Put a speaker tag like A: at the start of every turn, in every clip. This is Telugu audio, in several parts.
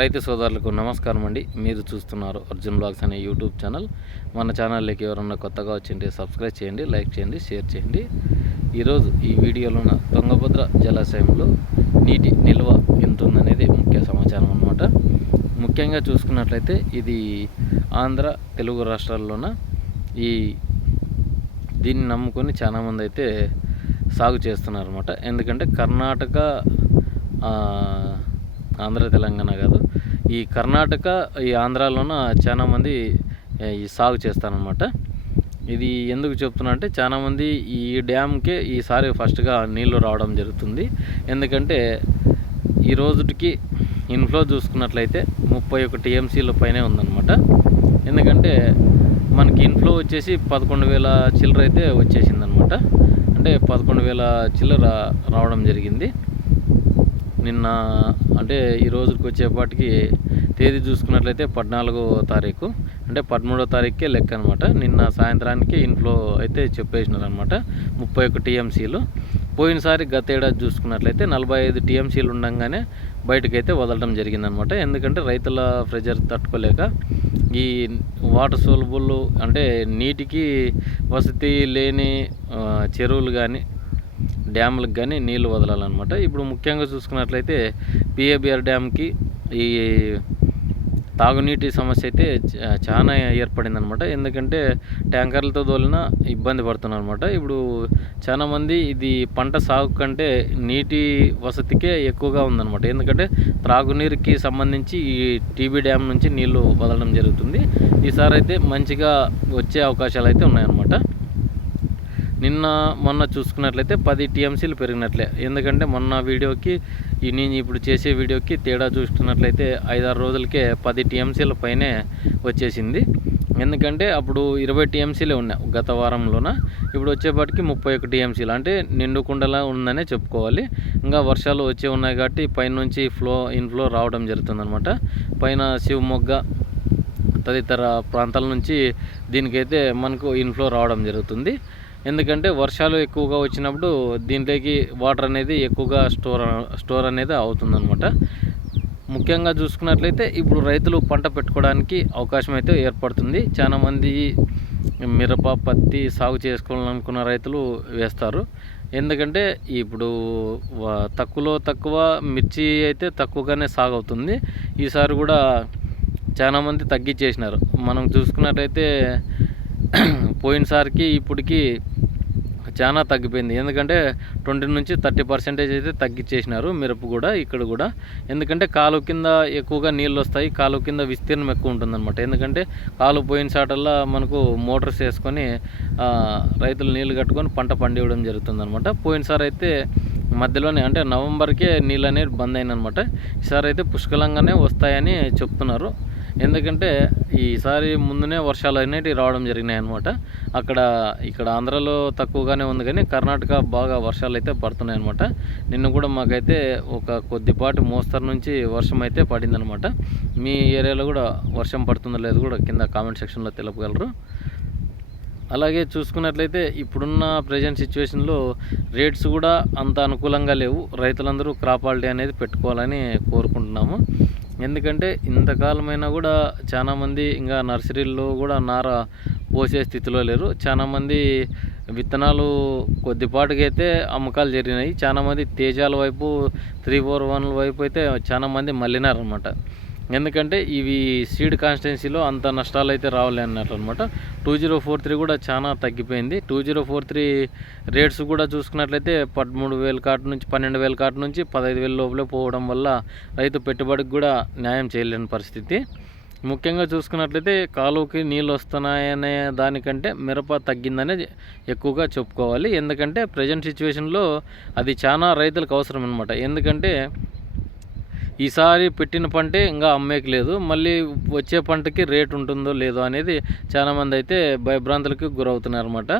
A: రైతు సోదరులకు నమస్కారం అండి. మీరు చూస్తున్నారు అర్జున్ బ్లాగ్స్ అనే యూట్యూబ్ ఛానల్. మన ఛానల్లోకి ఎవరన్నా కొత్తగా వచ్చింటే సబ్స్క్రైబ్ చేయండి లైక్ చేయండి షేర్ చేయండి. ఈరోజు ఈ వీడియోలో తుంగభద్ర జలాశయంలో నీటి నిల్వ ఎంత ఉందనేది ముఖ్య సమాచారం అనమాట ముఖ్యంగా చూసుకున్నట్లయితే ఇది ఆంధ్ర తెలుగు రాష్ట్రాల్లోన ఈ దీన్ని నమ్ముకొని చాలామంది అయితే సాగు చేస్తున్నారన్నమాట. ఎందుకంటే కర్ణాటక ఆంధ్ర తెలంగాణ కాదు. ఈ కర్ణాటక ఈ ఆంధ్రాలోన చాలామంది ఈ సాగు చేస్తారనమాట ఇది ఎందుకు చెప్తున్నా అంటే చాలామంది ఈ డ్యామ్కే ఈసారి ఫస్ట్గా నీళ్ళు రావడం జరుగుతుంది. ఎందుకంటే ఈ రోజుకి ఇన్ఫ్లో చూసుకున్నట్లయితే ముప్పై ఒక టీఎంసీల పైనే ఉందన్నమాట. ఎందుకంటే మనకి ఇన్ఫ్లో వచ్చేసి పదకొండు వేల చిల్లర అయితే వచ్చేసిందనమాట అంటే పదకొండు వేల చిల్లర రావడం జరిగింది. నిన్న అంటే ఈ రోజుకి వచ్చేపాటికి తేదీ చూసుకున్నట్లయితే పద్నాలుగో తారీఖు. అంటే పదమూడో తారీఖుకే లెక్క అనమాట నిన్న సాయంత్రానికి ఇన్ఫ్లో అయితే చెప్పేసినారు అనమాట ముప్పై ఒక టీఎంసీలు. పోయినసారి గత ఏడాది చూసుకున్నట్లయితే నలభై ఐదు టీఎంసీలు ఉండగానే బయటకైతే వదలడం జరిగిందనమాట. ఎందుకంటే రైతుల ప్రెజర్ తట్టుకోలేక ఈ వాటర్ సోలబుల్ అంటే నీటికి వసతి లేని చెరువులు కానీ డ్యాములకు కానీ నీళ్ళు వదలాలన్నమాట. ఇప్పుడు ముఖ్యంగా చూసుకున్నట్లయితే పిఏబిఆర్ డ్యామ్కి ఈ తాగునీటి సమస్య అయితే చా- చాలా ఏర్పడిందనమాట ఎందుకంటే ట్యాంకర్లతో తోలిన ఇబ్బంది పడుతున్నారు అనమాట ఇప్పుడు చాలామంది ఇది పంట సాగు కంటే నీటి వసతికే ఎక్కువగా ఉందన్నమాట. ఎందుకంటే త్రాగునీరుకి సంబంధించి ఈ టీబీ డ్యామ్ నుంచి నీళ్ళు వదలడం జరుగుతుంది. ఈసారి అయితే మంచిగా వచ్చే అవకాశాలు అయితే ఉన్నాయన్నమాట. నిన్న మొన్న చూసుకున్నట్లయితే పది టీఎంసీలు పెరిగినట్లే. ఎందుకంటే మొన్న వీడియోకి నేను ఇప్పుడు చేసే వీడియోకి తేడా చూస్తున్నట్లయితే ఐదారు రోజులకే పది టీఎంసీల పైనే వచ్చేసింది. ఎందుకంటే అప్పుడు ఇరవై టీఎంసీలే ఉన్నాయి గత వారంలోన. ఇప్పుడు వచ్చేపాటికి ముప్పై ఒక టీఎంసీలు. అంటే నిండు కుండలా ఉందనే చెప్పుకోవాలి. ఇంకా వర్షాలు వచ్చే ఉన్నాయి కాబట్టి పైనుంచి ఫ్లో ఇన్ఫ్లో రావడం జరుగుతుందనమాట పైన శివమొగ్గ తదితర ప్రాంతాల నుంచి దీనికైతే మనకు ఇన్ఫ్లో రావడం జరుగుతుంది. ఎందుకంటే వర్షాలు ఎక్కువగా వచ్చినప్పుడు దీంట్లోకి వాటర్ అనేది ఎక్కువగా స్టోర్ స్టోర్ అనేది అవుతుందన్నమాట. ముఖ్యంగా చూసుకున్నట్లయితే ఇప్పుడు రైతులు పంట పెట్టుకోవడానికి అవకాశం అయితే ఏర్పడుతుంది చాలామంది మిరప పత్తి సాగు చేసుకోవాలనుకున్న రైతులు వేస్తారు. ఎందుకంటే ఇప్పుడు తక్కువలో తక్కువ మిర్చి అయితే తక్కువగానే సాగు అవుతుంది ఈసారి కూడా చాలామంది తగ్గించేసినారు మనం చూసుకున్నట్లయితే పోయినసారికి ఇప్పటికి చాలా తగ్గిపోయింది. ఎందుకంటే ట్వంటీ నుంచి థర్టీ పర్సెంటేజ్ అయితే తగ్గించేసినారు మిరప కూడా ఇక్కడ కూడా. ఎందుకంటే కాలు కింద ఎక్కువగా నీళ్ళు వస్తాయి కాలు కింద విస్తీర్ణం ఎక్కువ ఉంటుందన్నమాట. ఎందుకంటే కాలు పోయిన చాటల్లా మనకు మోటార్స్ వేసుకొని రైతులు నీళ్ళు కట్టుకొని పంట పండివ్వడం జరుగుతుందన్నమాట. పోయినసారి అయితే మధ్యలోనే అంటే నవంబర్కే నీళ్ళు అనేది బంద్ అయిందనమాట ఈసారి అయితే పుష్కలంగానే వస్తాయని చెప్తున్నారు. ఎందుకంటే ఈసారి ముందునే వర్షాలు అనేటివి రావడం జరిగినాయి అనమాట అక్కడ ఇక్కడ ఆంధ్రాలో తక్కువగానే ఉంది కానీ కర్ణాటక బాగా వర్షాలు అయితే పడుతున్నాయి అనమాట నిన్న కూడా మాకైతే ఒక కొద్దిపాటి మోస్తరు నుంచి వర్షం అయితే పడిందనమాట మీ ఏరియాలో కూడా వర్షం పడుతుందో లేదు కూడా కింద కామెంట్ సెక్షన్లో తెలుపగలరు. అలాగే చూసుకున్నట్లయితే ఇప్పుడున్న ప్రజెంట్ సిచ్యువేషన్లో రేట్స్ కూడా అంత అనుకూలంగా లేవు. రైతులందరూ క్రాప్ హాలిడే అనేది పెట్టుకోవాలని కోరుకుంటున్నాము. ఎందుకంటే ఇంతకాలమైనా కూడా చాలామంది ఇంకా నర్సరీల్లో కూడా నార పోసే స్థితిలో లేరు. చాలామంది విత్తనాలు కొద్దిపాటికైతే అమ్మకాలు జరిగినాయి. చాలామంది తేజాల వైపు త్రీ ఫోర్ వన్ వైపు అయితే చాలామంది మళ్ళినారనమాట ఎందుకంటే ఇవి సీడ్ కాన్స్టెన్సీలో అంత నష్టాలు అయితే రావాలి అన్నట్లు అనమాట టూ జీరో ఫోర్ త్రీ కూడా చాలా తగ్గిపోయింది. Two zero four three rates కూడా చూసుకున్నట్లయితే పదమూడు వేల కాటు నుంచి పన్నెండు వేల కాటు నుంచి పదహైదు వేల లోపలే పోవడం వల్ల రైతు పెట్టుబడికి కూడా న్యాయం చేయలేని పరిస్థితి. ముఖ్యంగా చూసుకున్నట్లయితే కాలువకి నీళ్ళు వస్తున్నాయనే దానికంటే మిరప తగ్గిందనే ఎక్కువగా చెప్పుకోవాలి. ఎందుకంటే ప్రజెంట్ సిచ్యువేషన్లో అది చాలా రైతులకు అవసరం అనమాట ఎందుకంటే ఈసారి పెట్టిన పంటే ఇంకా అమ్మేకి లేదు. మళ్ళీ వచ్చే పంటకి రేట్ ఉంటుందో లేదో అనేది చాలామంది అయితే భయభ్రాంతులకు గురవుతున్నారు అనమాట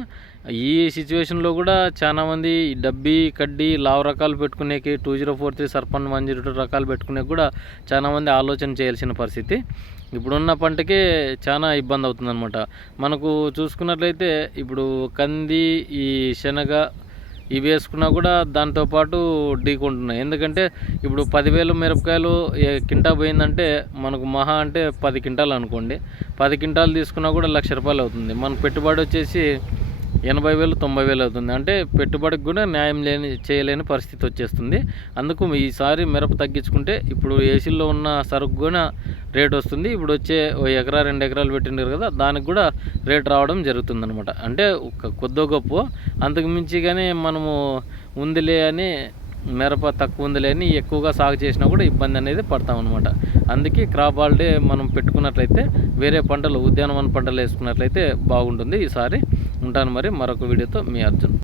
A: ఈ సిచ్యువేషన్లో కూడా చాలామంది డబ్బీ కడ్డీ లావు రకాలు పెట్టుకునేకి టూ జీరో ఫోర్ త్రీ సర్పన్ వన్ జీరో టూ రకాలు పెట్టుకునే కూడా చాలామంది ఆలోచన చేయాల్సిన పరిస్థితి. ఇప్పుడున్న పంటకే చాలా ఇబ్బంది అవుతుందన్నమాట. మనకు చూసుకున్నట్లయితే ఇప్పుడు కంది ఈ శనగ ఇవి వేసుకున్నా కూడా దాంతోపాటు ఢీకుంటున్నాయి ఎందుకంటే ఇప్పుడు పదివేలు మిరపకాయలు ఏ కింటా పోయిందంటే మనకు మహా అంటే పది క్వింటాలు అనుకోండి. పది క్వింటాలు తీసుకున్నా కూడా లక్ష రూపాయలు అవుతుంది. మన పెట్టుబడి వచ్చేసి ఎనభై వేలు తొంభై వేలు అవుతుంది. అంటే పెట్టుబడికి కూడా న్యాయం లేని చేయలేని పరిస్థితి వచ్చేస్తుంది. అందుకు ఈసారి మిరప తగ్గించుకుంటే ఇప్పుడు ఏసీలో ఉన్న సరుకు కూడా రేట్ వస్తుంది. ఇప్పుడు వచ్చే ఓ ఎకరా రెండు ఎకరాలు పెట్టినారు కదా దానికి కూడా రేట్ రావడం జరుగుతుంది అనమాట అంటే ఒక కొద్దో గొప్ప. అంతకుమించి కానీ మనము ఉందిలే అని మిరప తక్కువ ఉందిలే అని ఎక్కువగా సాగు చేసినా కూడా ఇబ్బంది అనేది పడతాం అనమాట అందుకే క్రాప్ హాలిడే మనం పెట్టుకున్నట్లయితే వేరే పంటలు ఉద్యానవన పంటలు వేసుకున్నట్లయితే బాగుంటుంది ఈసారి. ఉంటాను మరి మరొక వీడియోతో మీ అర్జున్.